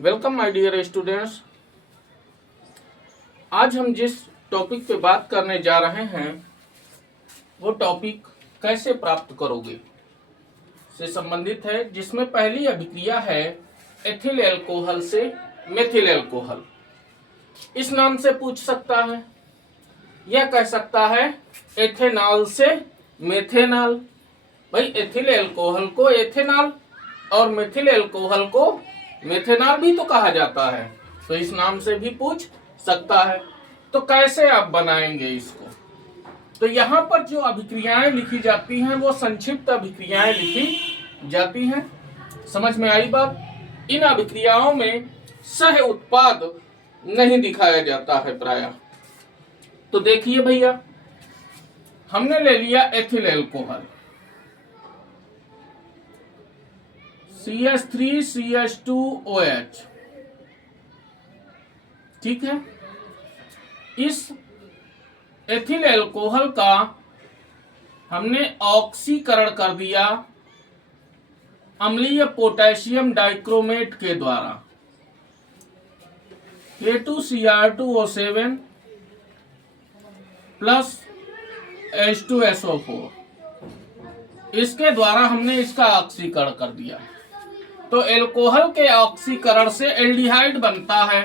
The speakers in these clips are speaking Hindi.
Welcome my dear students. आज हम जिस टॉपिक पे बात करने जा रहे हैं वो टॉपिक कैसे प्राप्त करोगे से संबंधित है, जिसमें पहली अभिक्रिया है एथिल एल्कोहल से मेथिल एल्कोहल। इस नाम से पूछ सकता है या कह सकता है एथेनॉल से मेथेनॉल। भाई एथिल एल्कोहल को एथेनॉल और मेथिल एल्कोहल को मेथेनॉल भी तो कहा जाता है, तो इस नाम से भी पूछ सकता है। तो कैसे आप बनाएंगे इसको? तो यहाँ पर जो अभिक्रियाएं लिखी जाती हैं वो संक्षिप्त अभिक्रियाएं लिखी जाती हैं। समझ में आई बात? इन अभिक्रियाओं में सह उत्पाद नहीं दिखाया जाता है प्रायः। तो देखिए भैया, हमने ले लिया एथिल एल्कोहल CH3CH2OH, ठीक है। इस एथिल एल्कोहल का हमने ऑक्सीकरण कर दिया अम्लीय पोटेशियम डाइक्रोमेट के द्वारा, K2Cr2O7 प्लस H2SO4, इसके द्वारा हमने इसका ऑक्सीकरण कर दिया। तो एल्कोहल के ऑक्सीकरण से एल्डिहाइड बनता है,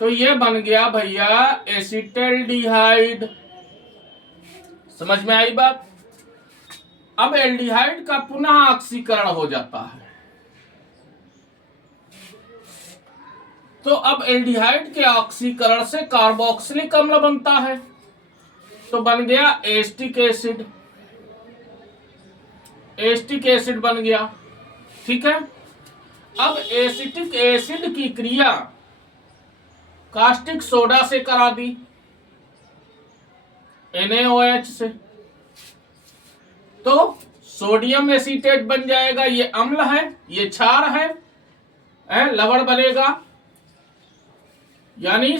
तो ये बन गया भैया एसिटल्डिहाइड। समझ में आई बात? अब एल्डिहाइड का पुनः ऑक्सीकरण हो जाता है, तो अब एल्डिहाइड के ऑक्सीकरण से कार्बोक्सिलिक अम्ल बनता है, तो बन गया एस्टिक एसिड। एस्टिक एसिड बन गया, ठीक है। अब एसिटिक एसिड की क्रिया कास्टिक सोडा से करा दी, NaOH से, तो सोडियम एसीटेट बन जाएगा। ये अम्ल है, ये क्षार है, लवण बनेगा, यानी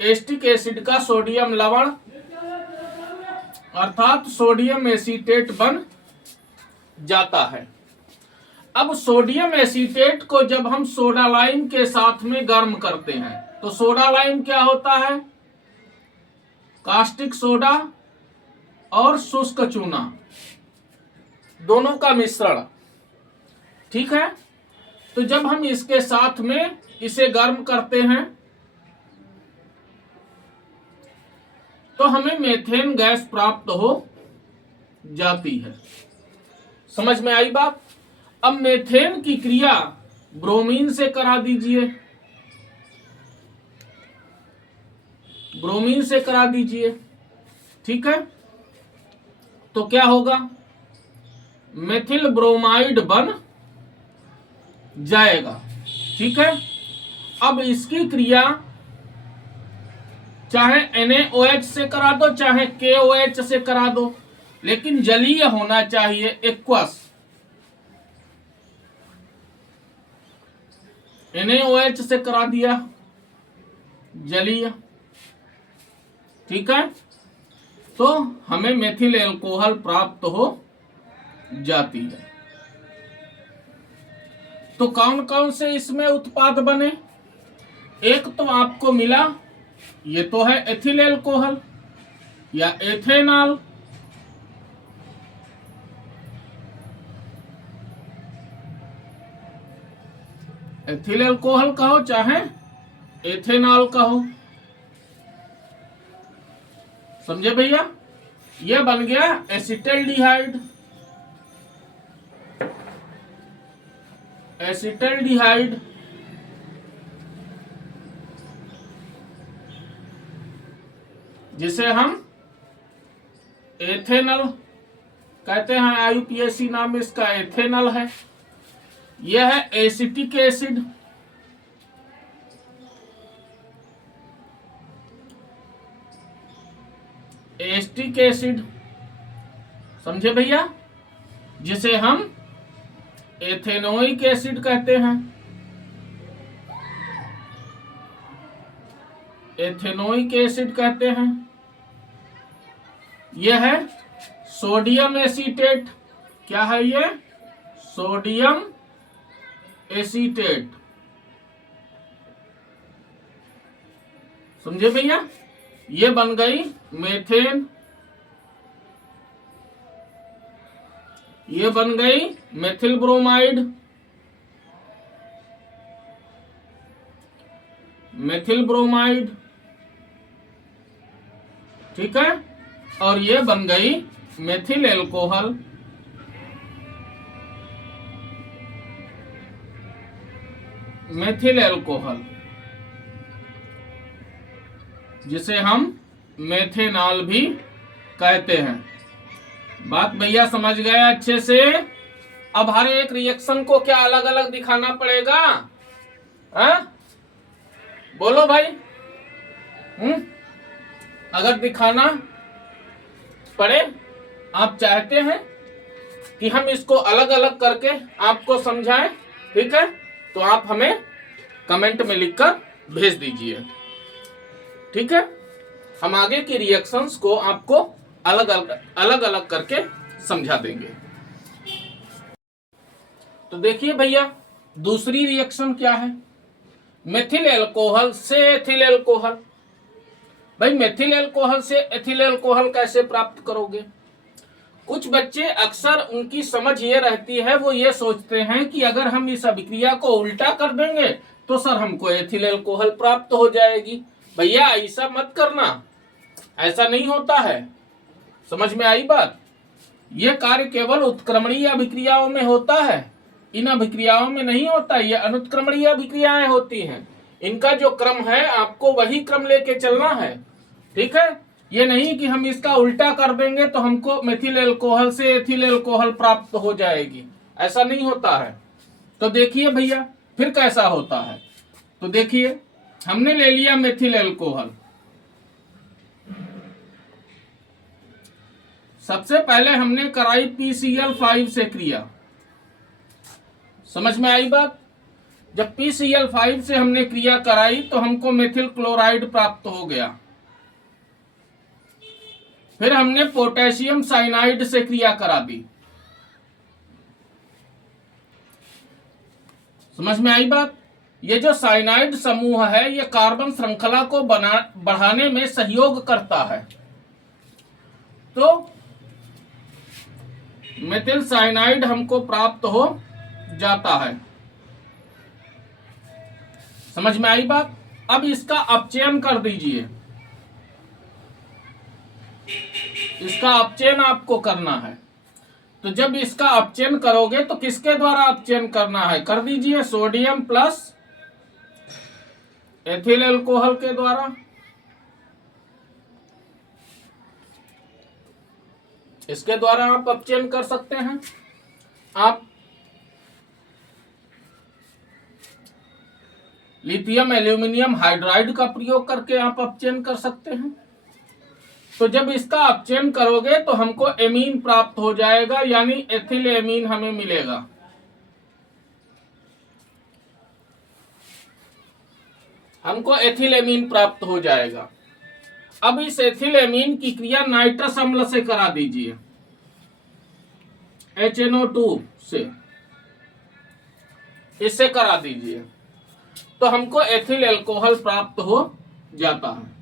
एस्टिक एसिड का सोडियम लवण अर्थात सोडियम एसीटेट बन जाता है। अब सोडियम एसीटेट को जब हम सोडा लाइम के साथ में गर्म करते हैं, तो सोडा लाइम क्या होता है? कास्टिक सोडा और शुष्क चूना दोनों का मिश्रण, ठीक है। तो जब हम इसके साथ में इसे गर्म करते हैं तो हमें मेथेन गैस प्राप्त हो जाती है। समझ में आई बात? अब मेथेन की क्रिया ब्रोमीन से करा दीजिए, ब्रोमीन से करा दीजिए, ठीक है। तो क्या होगा? मेथिल ब्रोमाइड बन जाएगा, ठीक है। अब इसकी क्रिया चाहे NaOH से करा दो चाहे KOH से करा दो, लेकिन जलीय होना चाहिए, एक्वस। NaOH से करा दिया, जलीय, ठीक है। तो हमें मेथिल एल्कोहल प्राप्त हो जाती है। तो कौन कौन से इसमें उत्पाद बने? एक तो आपको मिला, ये तो है एथिल एल्कोहल या एथेनॉल, एथिल एल्कोहल कहो चाहे एथेनॉल कहो, समझे भैया? यह बन गया एसिटल्डिहाइड। एसिटल्डिहाइड जिसे हम एथेनॉल कहते हैं, IUPAC नाम इसका एथेनॉल है। यह है एसिटिक एसिड, एस्टिक एसिड, समझे भैया? जिसे हम एथेनोइक एसिड कहते हैं, एथेनोइक एसिड कहते हैं। यह है सोडियम एसीटेट। क्या है ये? Sodium acetate. समझे भैया, ये बन गई मेथेन, ये बन गई मेथिल ब्रोमाइड, मेथिल ब्रोमाइड, ठीक है, और ये बन गई मेथिल एल्कोहल, मेथिल एल्कोहल, जिसे हम मेथेनॉल भी कहते हैं। बात भैया समझ गए अच्छे से। अब हर एक रिएक्शन को क्या अलग अलग दिखाना पड़ेगा? बोलो भाई। अगर दिखाना पड़े, आप चाहते हैं कि हम इसको अलग अलग करके आपको समझाएं, ठीक है, तो आप हमें कमेंट में लिखकर भेज दीजिए, ठीक है। हम आगे की रिएक्शंस को आपको अलग अलग करके समझा देंगे। तो देखिए भैया, दूसरी रिएक्शन क्या है? मेथिल एल्कोहल से एथिल एल्कोहल। भाई मेथिल एल्कोहल से एथिल एल्कोहल कैसे प्राप्त करोगे? कुछ बच्चे अक्सर उनकी समझ ये रहती है, वो ये सोचते हैं कि अगर हम इस अभिक्रिया को उल्टा कर देंगे तो सर हमको एथिल एल्कोहल प्राप्त हो जाएगी। भैया ऐसा मत करना, ऐसा नहीं होता है। समझ में आई बात? यह कार्य केवल उत्क्रमणीय अभिक्रियाओं में होता है, इन अभिक्रियाओं में नहीं होता। ये अनुत्क्रमणीय अभिक्रियाएं होती हैं। इनका जो क्रम है आपको वही क्रम लेके चलना है, ठीक है। ये नहीं कि हम इसका उल्टा कर देंगे तो हमको मेथिल एल्कोहल से एथिल एल्कोहल प्राप्त हो जाएगी, ऐसा नहीं होता है। तो देखिए भैया फिर कैसा होता है। तो देखिए, हमने ले लिया मेथिल एल्कोहल। सबसे पहले हमने कराई PCl5 से क्रिया। समझ में आई बात? जब PCl5 से हमने क्रिया कराई तो हमको मेथिल क्लोराइड प्राप्त हो गया। फिर हमने पोटेशियम साइनाइड से क्रिया करा दी। समझ में आई बात? ये जो साइनाइड समूह है ये कार्बन श्रृंखला को बढ़ाने में सहयोग करता है। तो मेथिल साइनाइड हमको प्राप्त हो जाता है। समझ में आई बात? अब इसका अपचयन कर दीजिए। इसका अपचयन आपको करना है। तो जब इसका अपचयन करोगे तो किसके द्वारा अपचयन करना है? कर दीजिए सोडियम प्लस एथिल एल्कोहल के द्वारा। इसके द्वारा आप अपचयन कर सकते हैं। आप लिथियम एल्यूमिनियम हाइड्राइड का प्रयोग करके आप अपचयन कर सकते हैं। तो जब इसका अपचयन करोगे तो हमको एमीन प्राप्त हो जाएगा, यानी एथिल एमीन हमें मिलेगा। हमको एथिल एमीन प्राप्त हो जाएगा। अब इस एथिल एमीन की क्रिया नाइट्रस अम्ल से करा दीजिए, HNO2 से, इससे करा दीजिए तो हमको एथिल एल्कोहल प्राप्त हो जाता है।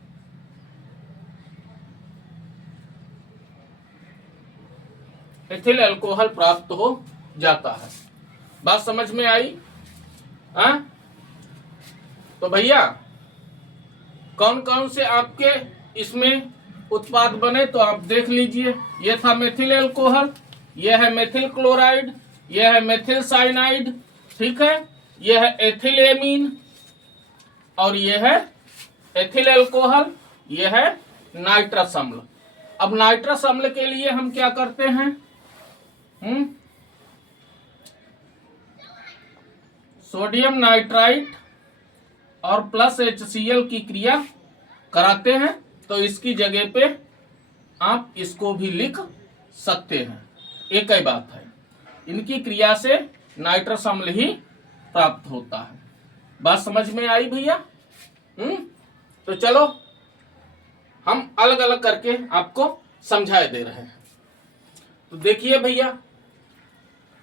एथिल एल्कोहल प्राप्त हो जाता है। बात समझ में आई? तो भैया कौन कौन से आपके इसमें उत्पाद बने तो आप देख लीजिए। यह था मेथिल एल्कोहल, यह है मेथिल क्लोराइड, यह है मेथिल साइनाइड, ठीक है, यह है एथिल एमीन, और यह है एथिल एल्कोहल, यह है नाइट्रस अम्ल। अब नाइट्रस अम्ल के लिए हम क्या करते हैं? सोडियम नाइट्राइट और प्लस HCl की क्रिया कराते हैं। तो इसकी जगह पे आप इसको भी लिख सकते हैं, एक ही बात है। इनकी क्रिया से नाइट्रस अम्ल ही प्राप्त होता है। बात समझ में आई भैया? तो चलो हम अलग अलग करके आपको समझाए दे रहे हैं। तो देखिए भैया,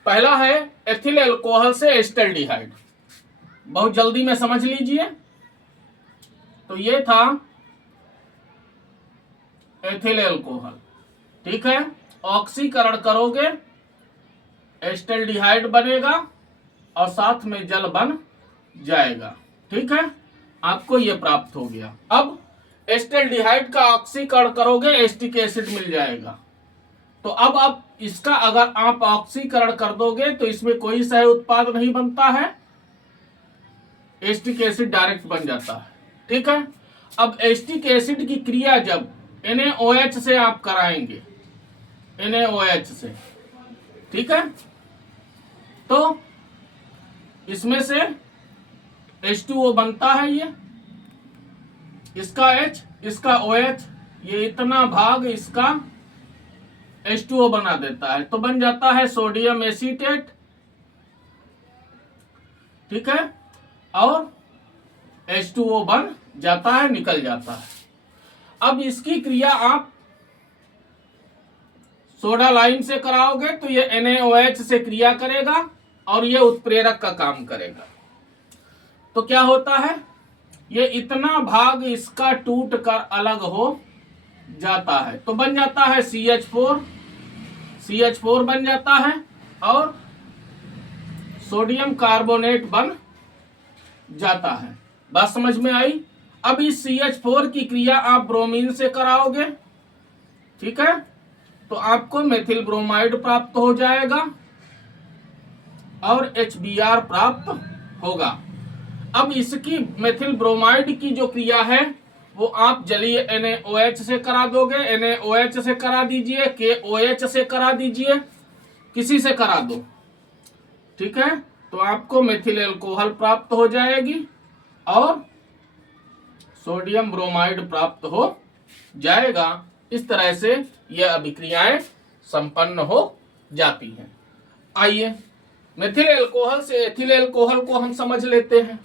पहला है एथिल एल्कोहल से एस्टल्डिहाइड। बहुत जल्दी में समझ लीजिए। तो ये था एथिल एल्कोहल, ठीक है। ऑक्सीकरण करोगे एस्टल्डिहाइड बनेगा और साथ में जल बन जाएगा, ठीक है। आपको ये प्राप्त हो गया। अब एस्टल्डिहाइड का ऑक्सीकरण करोगे एस्टिक एसिड मिल जाएगा। तो अब आप इसका अगर आप ऑक्सीकरण कर दोगे तो इसमें कोई सह उत्पाद नहीं बनता है, एस्टिक एसिड डायरेक्ट बन जाता है, ठीक है। अब एस्टिक एसिड की क्रिया जब NaOH से आप कराएंगे, NaOH से, ठीक है, तो इसमें से H2O बनता है। ये इसका H, इसका OH, ये इतना भाग इसका H2O बना देता है, तो बन जाता है सोडियम एसीटेट, ठीक है, और H2O बन जाता है, निकल जाता है। अब इसकी क्रिया आप सोडा लाइम से कराओगे तो ये NaOH से क्रिया करेगा और ये उत्प्रेरक का काम करेगा। तो क्या होता है, ये इतना भाग इसका टूट कर अलग हो जाता है, तो बन जाता है CH4 बन जाता है और सोडियम कार्बोनेट बन जाता है। बात समझ में आई। अब इस CH4 की क्रिया आप ब्रोमीन से कराओगे, ठीक है, तो आपको मेथिल ब्रोमाइड प्राप्त हो जाएगा और HBr प्राप्त होगा। अब इसकी मेथिल ब्रोमाइड की जो क्रिया है वो आप जलीय NaOH से करा दोगे, NaOH से करा दीजिए, KOH से करा दीजिए, किसी से करा दो, ठीक है, तो आपको मेथिल एल्कोहल प्राप्त हो जाएगी और सोडियम ब्रोमाइड प्राप्त हो जाएगा। इस तरह से यह अभिक्रियाएं संपन्न हो जाती हैं। आइए मेथिल एल्कोहल से एथिल एल्कोहल को हम समझ लेते हैं।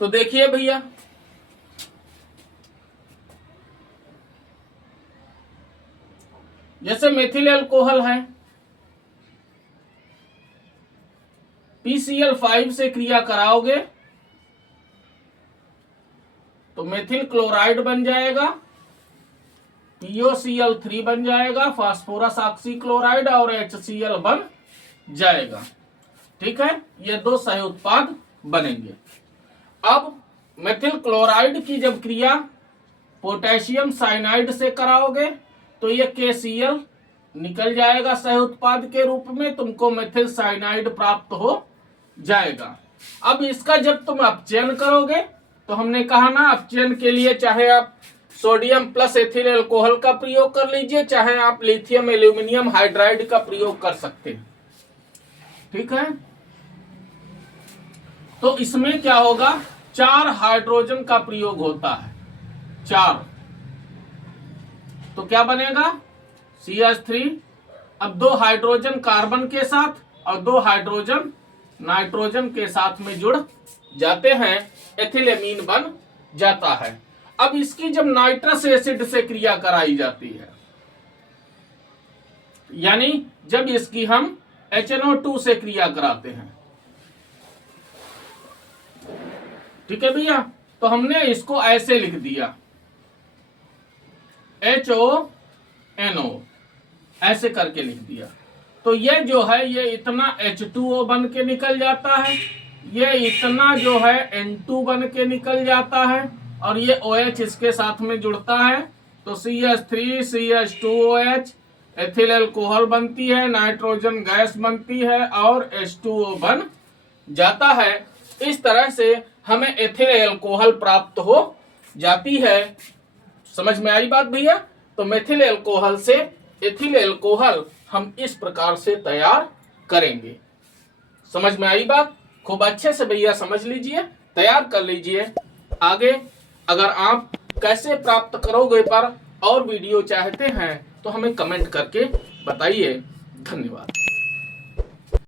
तो देखिए भैया, जैसे मेथिल एल्कोहल है, PCl5 से क्रिया कराओगे तो मेथिल क्लोराइड बन जाएगा, POCl3 बन जाएगा, फास्फोरस ऑक्सीक्लोराइड और HCl बन जाएगा, ठीक है। ये दो सह उत्पाद बनेंगे। अब मेथिल क्लोराइड की जब क्रिया पोटेशियम साइनाइड से कराओगे तो ये KCl निकल जाएगा सह उत्पाद के रूप में, तुमको मेथिल साइनाइड प्राप्त हो जाएगा। अब इसका जब तुम अपचयन करोगे तो हमने कहा ना, अपचयन के लिए चाहे आप सोडियम प्लस एथिल एल्कोहल का प्रयोग कर लीजिए, चाहे आप लिथियम एल्यूमिनियम हाइड्राइड का प्रयोग कर सकते हैं, ठीक है। तो इसमें क्या होगा, 4 हाइड्रोजन का प्रयोग होता है, 4, तो क्या बनेगा CH3। अब 2 हाइड्रोजन कार्बन के साथ और 2 हाइड्रोजन नाइट्रोजन के साथ में जुड़ जाते हैं, एथिलेमीन बन जाता है। अब इसकी जब नाइट्रस एसिड से क्रिया कराई जाती है, यानी जब इसकी हम HNO2 से क्रिया कराते हैं, ठीक है भैया, तो हमने इसको ऐसे लिख दिया HONO, ऐसे करके लिख दिया। तो ये जो है ये इतना H2O बन के निकल जाता है, ये इतना जो है N2 बन के निकल जाता है और ये OH इसके साथ में जुड़ता है, तो CH3 CH2OH एथिल एल्कोहल बनती है, नाइट्रोजन गैस बनती है और H2O बन जाता है। इस तरह से हमें एथिल एल्कोहल प्राप्त हो जाती है। समझ में आई बात भैया। तो मेथिल एल्कोहल से एथिल एल्कोहल हम इस प्रकार से तैयार करेंगे। समझ में आई बात। खूब अच्छे से भैया समझ लीजिए, तैयार कर लीजिए। आगे अगर आप कैसे प्राप्त करोगे पर और वीडियो चाहते हैं तो हमें कमेंट करके बताइए। धन्यवाद।